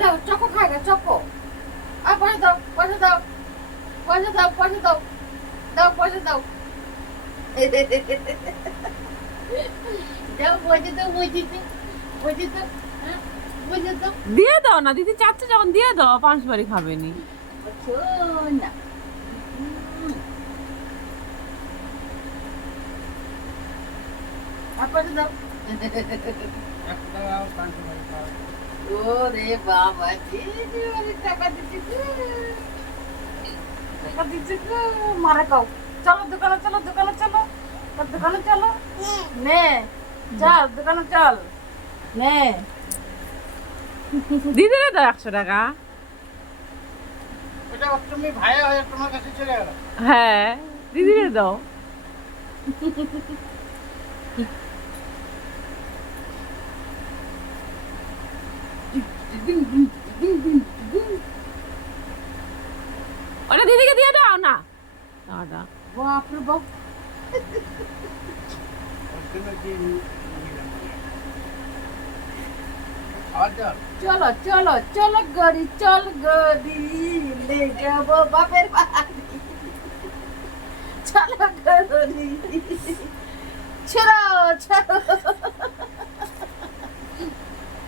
লাও choco খায়গা choco আর পয়সা দাও পয়সা দাও পয়সা দাও পয়সা দাও দাও পয়সা দাও দাও পয়সা দাও পয়সা দাও পয়সা দাও হ্যাঁ পয়সা দাও দিয়ে দাও না, দিদি চাচ্ছে যখন দিয়ে দাও, পাঁচ বাড়ি খাবে নি। না আর পয়সা দাও ওরে বাবা টাকা দিচ্ছি টাকা দিচ্ছি মারা খাও চলো দোকানে চলো দোকানে চলো দোকানে চলো নে চল দোকানে চল নে দিদিরে দাও 100 টাকা। এটা তুমি ভাই হয়ে তোমার কাছে চলে গেল। হ্যাঁ দিদিরে দাও। ওটা দিদিকে দিয়ে দাও না। দাদা বাপরে বাপ চলো চলো চলো গড়ি চল গড়ি লে যাবো বাপের বাড়ি চলো গড়ি ছেড়ো ছেড়ো